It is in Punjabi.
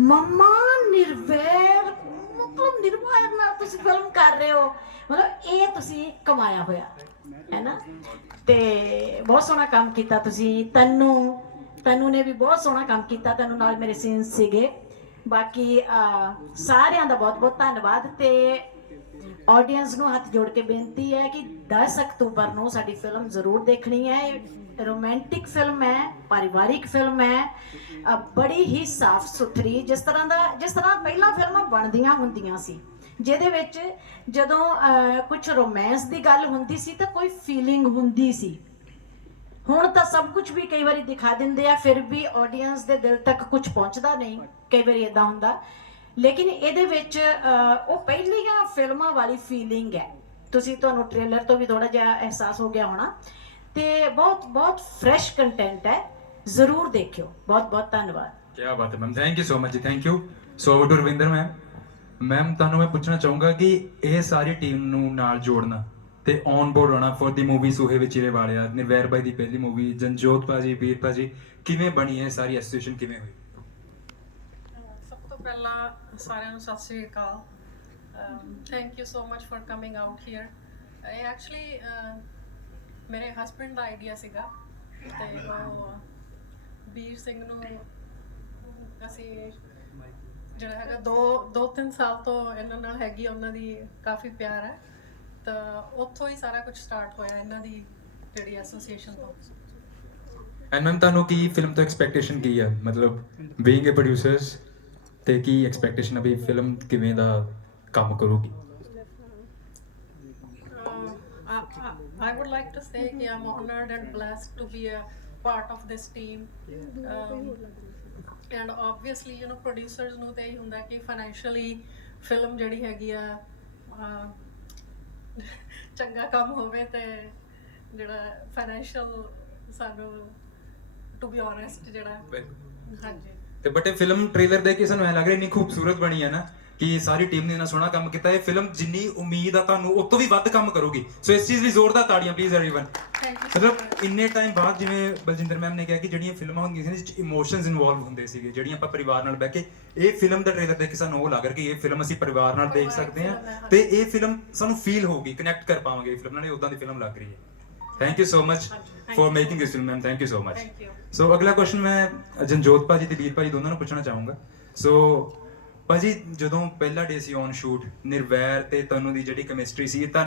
ਮੰਮਾ ਨਿਰਵੈਰ, ਮਤਲਬ ਨਿਰਵੈਰ ਨਾਲ ਤੁਸੀਂ ਫਿਲਮ ਕਰ ਰਹੇ ਹੋ। ਮਤਲਬ ਇਹ ਤੁਸੀਂ ਕਮਾਇਆ ਹੋਇਆ, ਹੈ ਨਾ? ਤੇ ਬਹੁਤ ਸੋਹਣਾ ਕੰਮ ਕੀਤਾ ਤੁਸੀਂ, ਤੈਨੂੰ ਤੈਨੂੰ ਨੇ ਵੀ ਬਹੁਤ ਸੋਹਣਾ ਕੰਮ ਕੀਤਾ, ਤੈਨੂੰ ਨਾਲ ਮੇਰੇ ਸੀਨਸ ਸੀਗੇ। ਬਾਕੀ ਸਾਰਿਆਂ ਦਾ ਬਹੁਤ ਬਹੁਤ ਧੰਨਵਾਦ ਤੇ ਆਡੀਅנס ਨੂੰ ਹੱਥ ਜੋੜ ਕੇ ਬੇਨਤੀ ਹੈ ਕਿ 10 ਅਕਤੂਬਰ ਨੂੰ ਸਾਡੀ ਫਿਲਮ ਜ਼ਰੂਰ ਦੇਖਣੀ ਹੈ। ਇਹ ਰੋਮਾਂਟਿਕ ਫਿਲਮ ਹੈ। ਪਰਿਵਾਰਿਕ ਫਿਲਮ ਹੈ। ਬੜੀ ਹੀ ਸਾਫ਼ ਸੁਥਰੀ ਜਿਸ ਤਰ੍ਹਾਂ ਦਾ, ਜਿਸ ਤਰ੍ਹਾਂ ਪਹਿਲਾਂ ਫਿਲਮਾਂ ਬਣਦੀਆਂ ਹੁੰਦੀਆਂ ਸੀ, ਜਿਹਦੇ ਵਿੱਚ ਜਦੋਂ ਕੁਝ ਰੋਮਾਂਸ ਦੀ ਗੱਲ ਹੁੰਦੀ ਸੀ ਤਾਂ ਕੋਈ ਫੀਲਿੰਗ ਹੁੰਦੀ ਸੀ। ਹੁਣ ਤਾਂ ਸਭ ਕੁਝ ਵੀ ਕਈ ਵਾਰੀ ਦਿਖਾ ਦਿੰਦੇ ਆ, ਫਿਰ ਵੀ ਆਡੀਅנס ਦੇ ਦਿਲ ਤੱਕ ਕੁਝ ਪਹੁੰਚਦਾ ਨਹੀਂ, ਕਈ ਵਾਰੀ ਇਦਾਂ ਹੁੰਦਾ। ਲੇਕਿਨ ਇਹਦੇ ਵਿੱਚ ਉਹ ਪਹਿਲੀਆਂ ਫਿਲਮਾਂ ਵਾਲੀ ਫੀਲਿੰਗ ਹੈ। ਤੁਸੀਂ ਤੁਹਾਨੂੰ ਟ੍ਰੇਲਰ ਤੋਂ ਵੀ ਥੋੜਾ ਜਿਹਾ ਅਹਿਸਾਸ ਹੋ ਗਿਆ ਹੋਣਾ। ਤੇ ਬਹੁਤ ਬਹੁਤ ਫਰੈਸ਼ ਕੰਟੈਂਟ ਹੈ। ਜ਼ਰੂਰ ਦੇਖਿਓ। ਬਹੁਤ ਬਹੁਤ ਧੰਨਵਾਦ। ਕੀ ਬਾਤ ਹੈ ma'am. Thank you so much thank you so over to Ravinder ma'am ma'am ਤੁਹਾਨੂੰ ਮੈਂ ਪੁੱਛਣਾ ਚਾਹੂੰਗਾ ਕਿ ਇਹ ਸਾਰੀ ਟੀਮ ਨੂੰ ਨਾਲ ਜੋੜਨਾ ਤੇ ਔਨ ਬੋਰਡ ਹੋਣਾ ਫॉर ਦੀ ਮੂਵੀ ਸੂਹੇ ਵਿਚੇਰੇ ਵਾਲਿਆ ਨਿਰਵੈਰ ਬਾਈ ਦੀ ਪਹਿਲੀ ਮੂਵੀ ਜਨਜੋਤ ਭਾਜੀ ਵੀਰ ਭਾਜੀ ਕਿਵੇਂ ਬਣੀ ਹੈ ਸਾਰੀ ਐਸੋਸੀਏਸ਼ਨ ਕਿਵੇਂ ਹੋਈ? ਸਭ ਤੋਂ ਪਹਿਲਾਂ ਸਾਰਿਆਂ ਨੂੰ ਸਤਿ ਸ੍ਰੀ ਅਕਾਲ। Thank you so much for coming out here ਇਹ ਐਕਚੁਅਲੀ ਮੇਰੇ ਹਸਬੰਡ ਦਾ ਆਈਡੀਆ ਸੀਗਾ ਤੇ ਉਹ ਵੀਰ ਸਿੰਘ ਨੂੰ ਅਸੀਂ ਜਿਹੜਾ ਹੈਗਾ ਦੋ ਦੋ ਤਿੰਨ ਸਾਲ ਤੋਂ ਇਹਨਾਂ ਨਾਲ ਹੈਗੀ ਉਹਨਾਂ ਦੀ ਕਾਫੀ ਪਿਆਰ ਹੈ। ਤਾਂ ਉੱਥੋਂ ਹੀ ਸਾਰਾ ਕੁਝ ਸਟਾਰਟ ਹੋਇਆ ਇਹਨਾਂ ਦੀ ਜਿਹੜੀ ਐਸੋਸੀਏਸ਼ਨ ਤੋਂ। ਐਂਡ ਮੈਮ ਤੁਹਾਨੂੰ ਕੀ ਫਿਲਮ ਤੋਂ ਐਕਸਪੈਕਟੇਸ਼ਨ ਕੀ ਹੈ ਮਤਲਬ ਬੀਇੰਗ ਅ ਪ੍ਰੋਡਿਊਸਰਸ ਤੇ ਕੀ ਐਕਸਪੈਕਟੇਸ਼ਨ ਵੀ ਫਿਲਮ ਕਿਵੇਂ ਦਾ ਕੰਮ ਕਰੂਗੀ? I, would like to say that I'm honored and blessed to be a part of this team. Um, and obviously, you know, producers ਨੂੰ ਤੇ ਇਹ ਹੁੰਦਾ ਕਿ financially film ਜਿਹੜੀ ਹੈਗੀ ਆ ਚੰਗਾ ਕੰਮ ਹੋਵੇ ਤੇ ਜਿਹੜਾ financial ਸਾਨੂੰ to be honest ਜਿਹੜਾ ਹਾਂਜੀ ਤੇ ਬਟ ਇਹ ਫਿਲਮ ਟ੍ਰੇਲਰ ਦੇਖ ਕੇ ਸਾਨੂੰ ਐ ਲੱਗ ਰਿਹਾ ਇੰਨੀ ਖੂਬਸੂਰਤ ਬਣੀ ਹੈ ਨਾ ਕਿ ਸਾਰੀ ਟੀਮ ਨੇ ਇਹਨਾਂ ਸੋਹਣਾ ਕੰਮ ਕੀਤਾ ਇਹ ਫਿਲਮ ਜਿੰਨੀ ਉਮੀਦ ਆ ਤੁਹਾਨੂੰ ਉਸ ਤੋਂ ਵੀ ਵੱਧ ਕੰਮ ਕਰੋਗੀ। ਸੋ ਇਸ ਚੀਜ਼ ਲਈ ਜ਼ੋਰਦਾਰ ਤਾੜੀਆਂ ਪਲੀਜ਼ एवरीवन ਮਤਲਬ ਇੰਨੇ ਟਾਈਮ ਬਾਅਦ ਜਿਵੇਂ ਬਲਜਿੰਦਰ ਮੈਮ ਨੇ ਕਿਹਾ ਕਿ ਜਿਹੜੀਆਂ ਫਿਲਮਾਂ ਹੁੰਦੀਆਂ ਸੀ ਵਿੱਚ ਇਮੋਸ਼ਨਸ ਇਨਵੋਲਵ ਹੁੰਦੇ ਸੀਗੇ ਜਿਹੜੀਆਂ ਆਪਾਂ ਪਰਿਵਾਰ ਨਾਲ ਬਹਿ ਕੇ ਇਹ ਫਿਲਮ ਦਾ ਟ੍ਰੇਲਰ ਦੇਖ ਕੇ ਸਾਨੂੰ ਉਹ ਲੱਗ ਰਿਹਾ ਕਿ ਇਹ ਫਿਲਮ ਅਸੀਂ ਪਰਿਵਾਰ ਨਾਲ ਦੇਖ ਸਕਦੇ ਹਾਂ ਤੇ ਇਹ ਫਿਲਮ ਸਾਨੂੰ ਫੀਲ ਹੋਊਗੀ ਕਨੈਕਟ ਕਰ ਪਾਵਾਂਗੇ ਇਹ ਫਿਲਮ ਨਾਲ ਉਦਾਂ ਦੀ ਫਿਲਮ ਲੱਗ ਰਹੀ ਹੈ। Thank you so much for making this film ma'am thank you so much so ਅਗਲਾ ਕੁਐਸਚਨ ਮੈਂ ਜਨਜੋਤ ਭਾਜੀ ਤੇ ਵੀਰ ਭਾਜੀ ਦੋਨਾਂ ਨੂੰ ਪੁੱਛਣਾ ਚਾਹੂੰਗਾ। ਸੋ ਭਾਜੀ, ਜਦੋਂ ਪਹਿਲਾ ਡੇ ਸੀ ਔਨ ਸ਼ੂਟ ਨਿਰਵੈਰ ਤੇ ਤਨੂ ਦੀ ਜਿਹੜੀ ਕੈਮਿਸਟਰੀ ਸੀ ਤਾਂ